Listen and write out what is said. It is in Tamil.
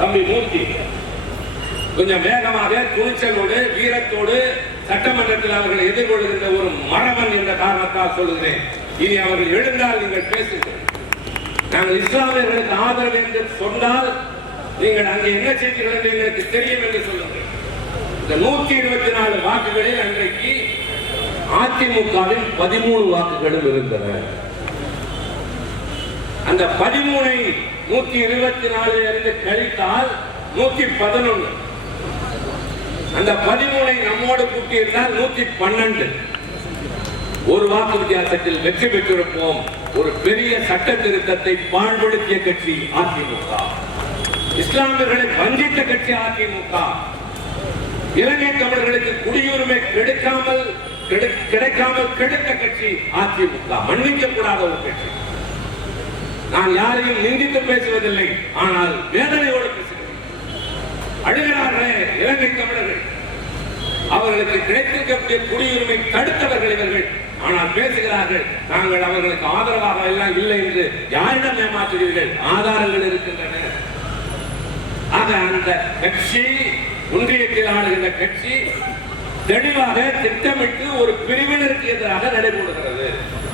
தம்பி மூர்த்தி கொஞ்சம் வேகமாக துணிச்சலோடு வீரத்தோடு சட்டமன்றத்தில் அவர்கள் எதிர்கொள்கின்ற ஒரு மரபன் என்ற காரணத்தால் சொல்லுகிறேன். இனி அவர்கள் எழுந்தால் நீங்கள் பேசுங்கள். நாங்கள் இஸ்லாமியர்களுக்கு ஆதரவு என்று சொன்னால் நீங்கள் அங்கே என்ன செய்தீர்கள் என்று எங்களுக்கு தெரியும் என்று சொல்லுங்கள். இந்த 124 வாக்குகளில் அன்றைக்கு அதிமுகவின் 13 வாக்குகளும் இருந்தன. அந்த 13ஐ 124 இருந்து கழித்தால் 111. அந்த 13ஐ நம்மோடு கூட்டியிருந்தால் 112. ஒரு வாக்கு வித்தியாசத்தில் வெற்றி பெற்றிருப்போம். ஒரு பெரிய சட்ட திருத்தத்தை பாழ்படுத்திய கட்சி அதிமுக. இஸ்லாமியர்களை வஞ்சித்த கட்சி அதிமுக. இலங்கை தமிழர்களுக்கு குடியுரிமை கிடைக்காமல் கெடுத்த கட்சி அதிமுக. மன்னிக்க கூடாத ஒரு கட்சி. நான் யாரையும் நிந்தித்து பேசுவதில்லை, ஆனால் வேதனையோடு பேசுகிறேன். அழுகிறார்களே இலங்கை தமிழர்கள், அவர்களுக்கு கிடைத்திருக்கக்கூடிய குடியுரிமை தடுத்தவர்கள் இவர்கள். ஆனால் பேசுகிறார்கள் நாங்கள் அவர்களுக்கு ஆதரவாக எல்லாம் இல்லை என்று. யாரிடம் ஏமாற்றுகிறீர்கள்? ஆதாரங்கள் இருக்கின்றன. ஆக அந்த கட்சி, ஒன்றியத்தில் ஆளுகின்ற கட்சி தெளிவாக திட்டமிட்டு ஒரு பிரிவினருக்கு எதிராக நடைபெறுகிறது.